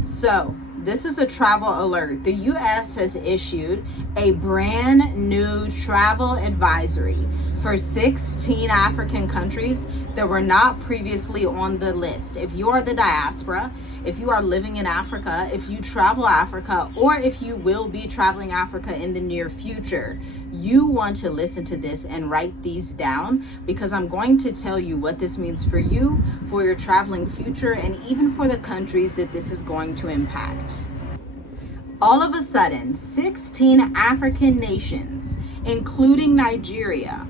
So this is a travel alert. The U.S. has issued a brand new travel advisory for 16 African countries that were not previously on the list. If you are the diaspora, if you are living in Africa, if you travel Africa, or if you will be traveling Africa in the near future, you want to listen to this and write these down, because I'm going to tell you what this means for you, for your traveling future, and even for the countries that this is going to impact. All of a sudden, 16 African nations, including Nigeria,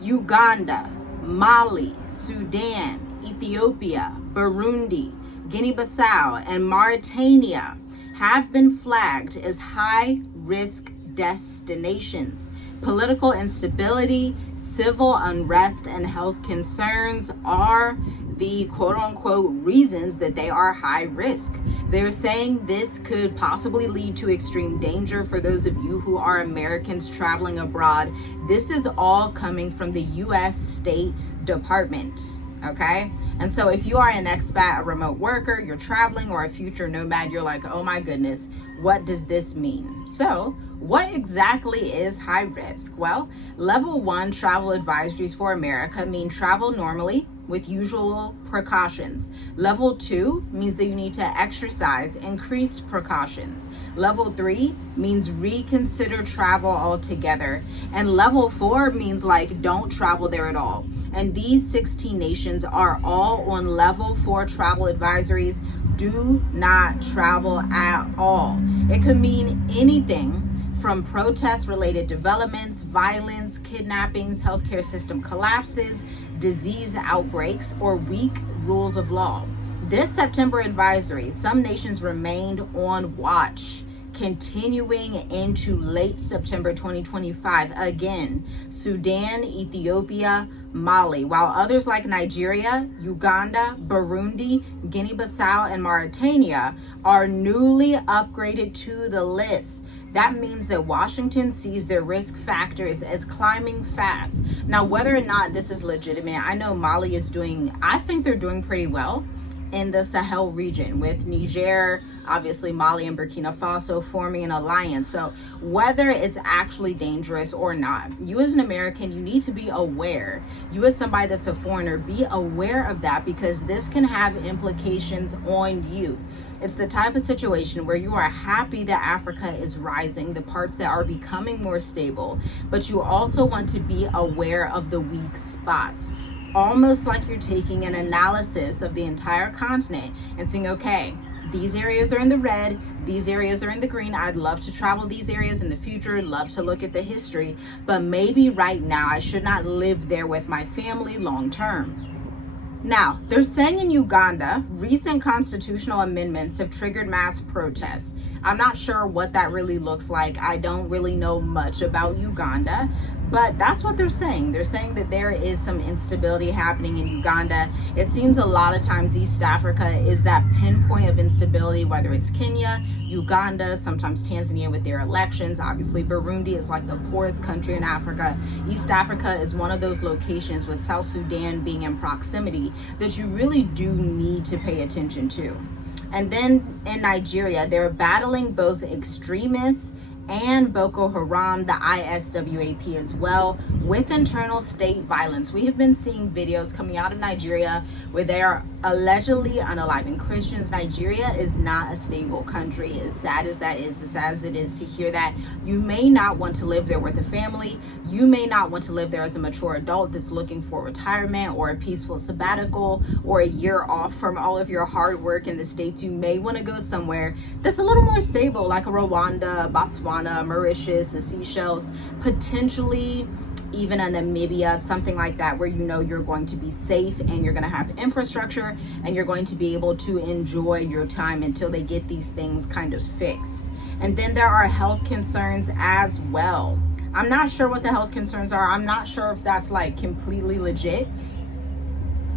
Uganda, Mali, Sudan, Ethiopia, Burundi, Guinea Bissau, and Mauritania, have been flagged as high-risk destinations. Political instability, civil unrest, and health concerns are the quote-unquote reasons that they are high risk. They're saying this could possibly lead to extreme danger for those of you who are Americans traveling abroad. This is all coming from the U.S. State Department. Okay? And so if you are an expat, a remote worker, you're traveling, or a future nomad, you're like, oh my goodness, what does this mean? So what exactly is high risk? Well, level 1 travel advisories for America mean travel normally with usual precautions. Level 2 means that you need to exercise increased precautions. Level 3 means reconsider travel altogether. And level 4 means like don't travel there at all. And these 16 nations are all on level 4 travel advisories. Do not travel at all. It could mean anything from protest-related developments, violence, kidnappings, healthcare system collapses, disease outbreaks, or weak rules of law. This September advisory, some nations remained on watch, continuing into late September 2025. Again, Sudan, Ethiopia, Mali, while others like Nigeria, Uganda, Burundi, Guinea Bissau, and Mauritania are newly upgraded to the list. That means that Washington sees their risk factors as climbing fast. Now, whether or not this is legitimate, I know Mali is I think they're doing pretty well in the Sahel region, with Niger, obviously Mali and Burkina Faso forming an alliance. So whether it's actually dangerous or not, you as an American, you need to be aware. You as somebody that's a foreigner, be aware of that, because this can have implications on you. It's the type of situation where you are happy that Africa is rising, the parts that are becoming more stable, but you also want to be aware of the weak spots. Almost like you're taking an analysis of the entire continent and saying, okay, these areas are in the red, these areas are in the green. I'd love to travel these areas in the future, love to look at the history, but maybe right now I should not live there with my family long term. Now, they're saying in Uganda, recent constitutional amendments have triggered mass protests. I'm not sure what that really looks like. I don't really know much about Uganda, but that's what they're saying. They're saying that there is some instability happening in Uganda. It seems a lot of times East Africa is that pinpoint of instability, whether it's Kenya, Uganda, sometimes Tanzania with their elections. Obviously, Burundi is like the poorest country in Africa. East Africa is one of those locations, with South Sudan being in proximity, that you really do need to pay attention to. And then in Nigeria, they're battling both extremists and Boko Haram, the ISWAP as well, with internal state violence. We have been seeing videos coming out of Nigeria where they are allegedly unaliving Christians. Nigeria is not a stable country. As sad as that is, as sad as it is to hear that, you may not want to live there with a family. You may not want to live there as a mature adult that's looking for retirement or a peaceful sabbatical or a year off from all of your hard work in the States. You may want to go somewhere that's a little more stable, like a Rwanda, Botswana, Mauritius, the Seychelles, potentially even a Namibia, something like that, where you know you're going to be safe and you're going to have infrastructure and you're going to be able to enjoy your time until they get these things kind of fixed. And then there are health concerns as well. I'm not sure what the health concerns are. I'm not sure if that's like completely legit.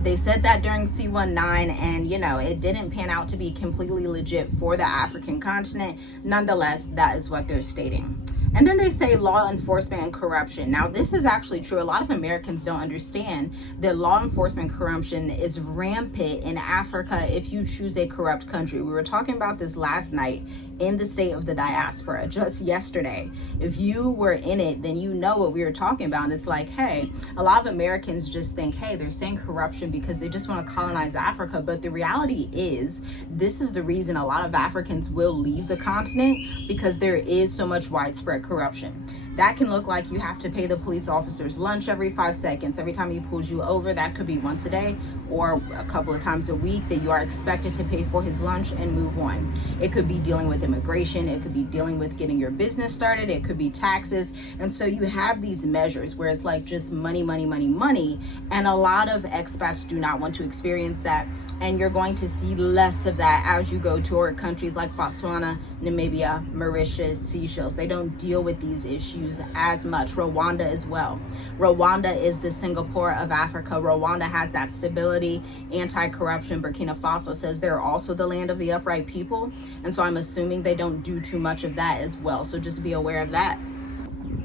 They said that during C19, and you know, it didn't pan out to be completely legit for the African continent. Nonetheless, that is what they're stating. And then they say law enforcement and corruption. Now, this is actually true. A lot of Americans don't understand that law enforcement corruption is rampant in Africa if you choose a corrupt country. We were talking about this last night in the state of the diaspora just yesterday. If you were in it, then you know what we were talking about. And it's like, hey, a lot of Americans just think, hey, they're saying corruption because they just want to colonize Africa. But the reality is, this is the reason a lot of Africans will leave the continent, because there is so much widespread corruption. That can look like you have to pay the police officers lunch every 5 seconds. Every time he pulls you over, that could be once a day or a couple of times a week, that you are expected to pay for his lunch and move on. It could be dealing with immigration. It could be dealing with getting your business started. It could be taxes. And so you have these measures where it's like just money, money, money, money. And a lot of expats do not want to experience that. And you're going to see less of that as you go toward countries like Botswana, Namibia, Mauritius, Seychelles. They don't deal with these issues as much. Rwanda as well. Rwanda is the Singapore of Africa. Rwanda has that stability, anti-corruption. Burkina Faso says they're also the land of the upright people. And so I'm assuming they don't do too much of that as well. So just be aware of that.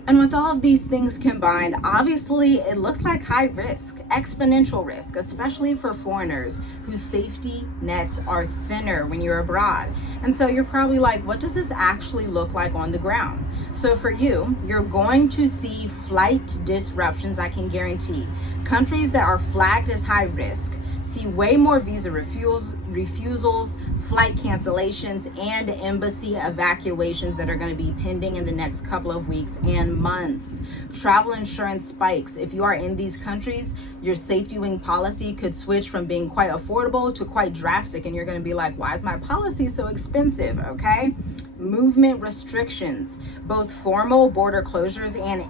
And with all of these things combined, obviously it looks like high risk, exponential risk, especially for foreigners whose safety nets are thinner when you're abroad. And so you're probably like, what does this actually look like on the ground? So for you, you're going to see flight disruptions, I can guarantee. Countries that are flagged as high risk see way more visa refusals, flight cancellations, and embassy evacuations that are going to be pending in the next couple of weeks and months. Travel insurance spikes. If you are in these countries, your safety wing policy could switch from being quite affordable to quite drastic, and you're going to be like, why is my policy so expensive? Okay. Movement restrictions, both formal border closures and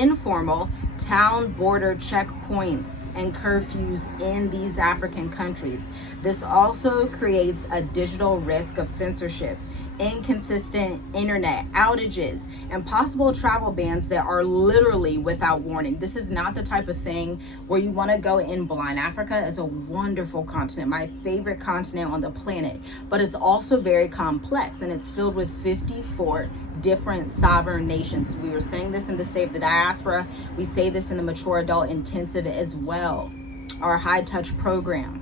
informal town border checkpoints and curfews in these African countries. This also creates a digital risk of censorship, inconsistent internet outages, and possible travel bans that are literally without warning. This is not the type of thing where you want to go in blind. Africa is a wonderful continent, my favorite continent on the planet, but it's also very complex, and it's filled with 54 different sovereign nations. We were saying this in the state of the diaspora. We say this in the mature adult intensive as well, our high touch program.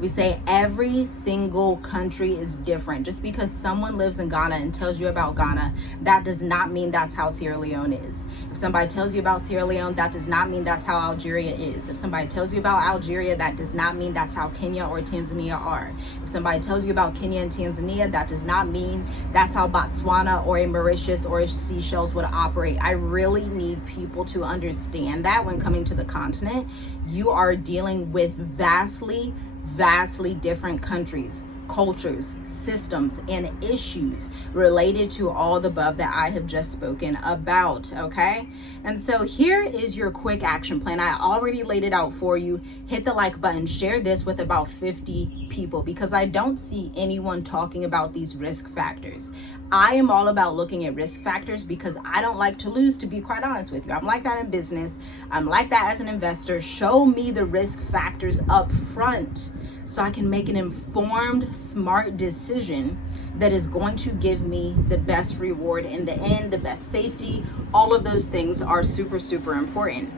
We say every single country is different. Just because someone lives in Ghana and tells you about Ghana, that does not mean that's how Sierra Leone is. If somebody tells you about Sierra Leone, that does not mean that's how Algeria is. If somebody tells you about Algeria, that does not mean that's how Kenya or Tanzania are. If somebody tells you about Kenya and Tanzania, that does not mean that's how Botswana or a Mauritius or a Seychelles would operate. I really need people to understand that when coming to the continent, you are dealing with vastly different countries, cultures, systems, and issues related to all the above that I have just spoken about, okay? And so here is your quick action plan. I already laid it out for you. Hit the like button, share this with about 50 people, because I don't see anyone talking about these risk factors. I am all about looking at risk factors because I don't like to lose, to be quite honest with you. I'm like that in business. I'm like that as an investor. Show me the risk factors up front so I can make an informed, smart decision that is going to give me the best reward in the end, the best safety. All of those things are super important.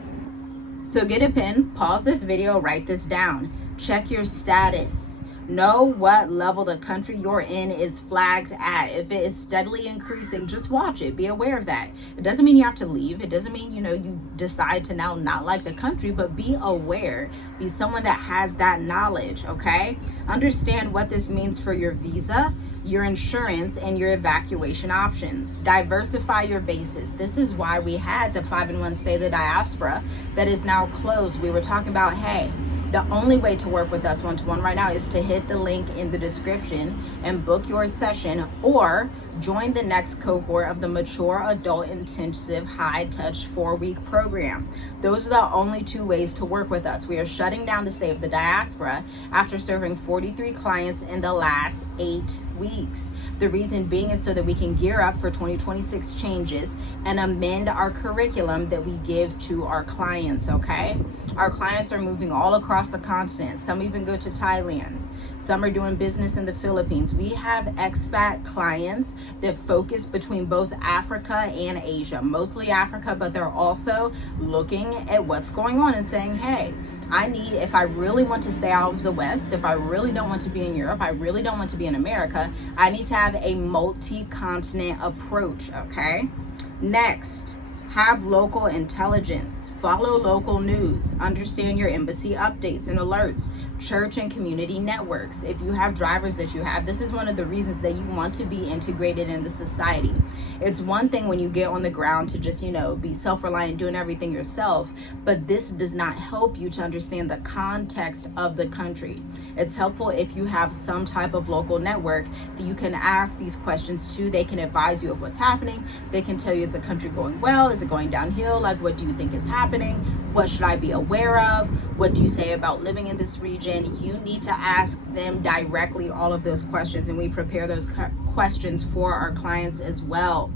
So get a pen, pause this video, write this down. Check your status. Know what level the country you're in is flagged at. If it is steadily increasing, just watch it. Be aware of that. It doesn't mean you have to leave. It doesn't mean, you decide to now not like the country, but be aware. Be someone that has that knowledge, okay? Understand what this means for your visa, your insurance, and your evacuation options. Diversify your bases. This is why we had the 5-in-1 Stay the Diaspora that is now closed. We were talking about, hey, the only way to work with us one-to-one right now is to hit the link in the description and book your session, or join the next cohort of the Mature Adult Intensive High Touch 4-week program. Those are the only 2 ways to work with us. We are shutting down the State of the Diaspora after serving 43 clients in the last 8 weeks. The reason being is so that we can gear up for 2026 changes and amend our curriculum that we give to our clients, okay? Our clients are moving all across the continent. Some even go to Thailand. Some are doing business in the Philippines. We have expat clients that focus between both Africa and Asia, mostly Africa, but they're also looking at what's going on and saying, hey, if I really want to stay out of the West, if I really don't want to be in Europe, I really don't want to be in America, I need to have a multi-continent approach, okay? Next, have local intelligence, follow local news, understand your embassy updates and alerts, church and community networks. If you have drivers that you have, this is one of the reasons that you want to be integrated in the society. It's one thing when you get on the ground to just, be self-reliant, doing everything yourself, but this does not help you to understand the context of the country. It's helpful if you have some type of local network that you can ask these questions to. They can advise you of what's happening. They can tell you, is the country going well? Is it going downhill? Like, what do you think is happening? What should I be aware of? What do you say about living in this region? You need to ask them directly all of those questions, and we prepare those questions for our clients as well.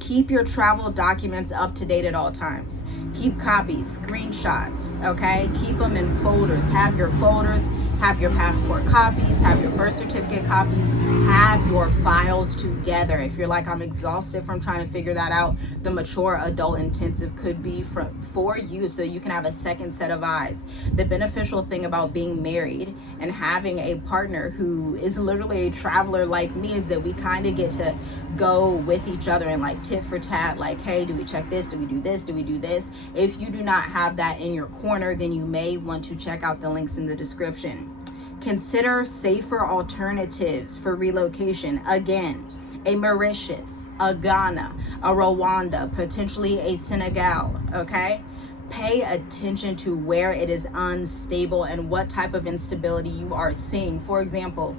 Keep your travel documents up to date at all times. Keep copies, screenshots, okay? Keep them in folders. Have your folders, have your passport copies, have your birth certificate copies, have your files together. If you're like, I'm exhausted from trying to figure that out, the Mature Adult Intensive could be for you, so you can have a second set of eyes. The beneficial thing about being married and having a partner who is literally a traveler like me is that we kind of get to go with each other and like tit for tat, like, hey, do we check this? Do we do this? Do we do this? If you do not have that in your corner, then you may want to check out the links in the description. Consider safer alternatives for relocation. Again, a Mauritius, a Ghana, a Rwanda, potentially a Senegal, okay? Pay attention to where it is unstable and what type of instability you are seeing. For example,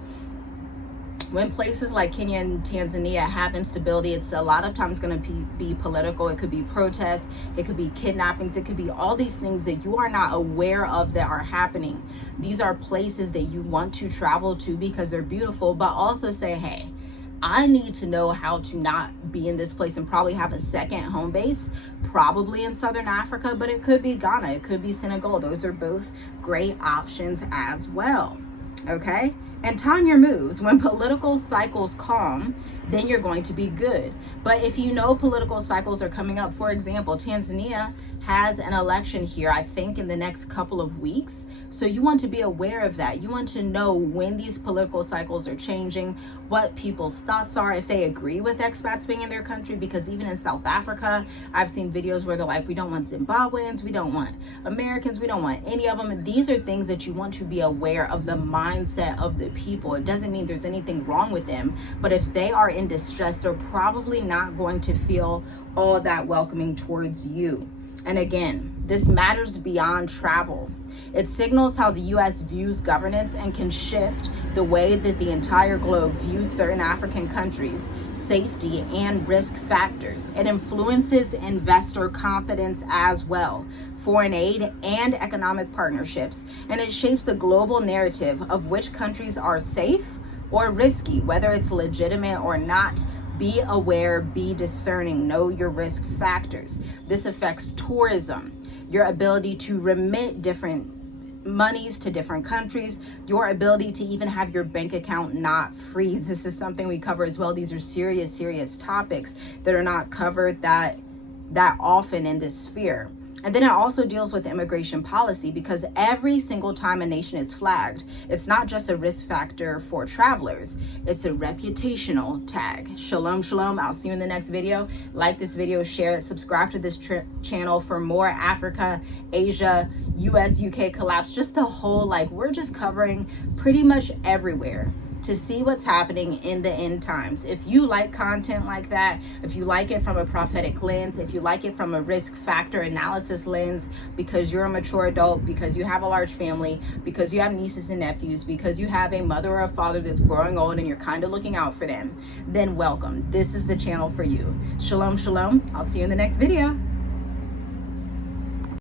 when places like Kenya and Tanzania have instability, it's a lot of times going to be political. It could be protests, it could be kidnappings, it could be all these things that you are not aware of that are happening. These are places that you want to travel to because they're beautiful, but also say, hey, I need to know how to not be in this place and probably have a second home base, probably in Southern Africa, but it could be Ghana, it could be Senegal. Those are both great options as well. Okay? And time your moves. When political cycles calm, then you're going to be good. But if you know political cycles are coming up, for example, Tanzania has an election here, I think in the next couple of weeks. So you want to be aware of that. You want to know when these political cycles are changing, what people's thoughts are, if they agree with expats being in their country, because even in South Africa, I've seen videos where they're like, we don't want Zimbabweans, we don't want Americans, we don't want any of them. These are things that you want to be aware of, the mindset of the people. It doesn't mean there's anything wrong with them, but if they are in distress, they're probably not going to feel all that welcoming towards you. And again, this matters beyond travel. It signals how the U.S. views governance and can shift the way that the entire globe views certain African countries' safety and risk factors. It influences investor confidence as well, foreign aid and economic partnerships, and it shapes the global narrative of which countries are safe or risky, whether it's legitimate or not. Be aware, be discerning, know your risk factors. This affects tourism, your ability to remit different monies to different countries, your ability to even have your bank account not freeze. This is something we cover as well. These are serious topics that are not covered that often in this sphere. And then it also deals with immigration policy, because every single time a nation is flagged, it's not just a risk factor for travelers, it's a reputational tag. Shalom, shalom. I'll see you in the next video. Like this video, share it, subscribe to this channel for more Africa, Asia, US, UK collapse, just the whole, we're just covering pretty much everywhere to see what's happening in the end times. If you like content like that, if you like it from a prophetic lens, if you like it from a risk factor analysis lens, because you're a mature adult, because you have a large family, because you have nieces and nephews, because you have a mother or a father that's growing old and you're kind of looking out for them, then welcome. This is the channel for you. Shalom, shalom. I'll see you in the next video.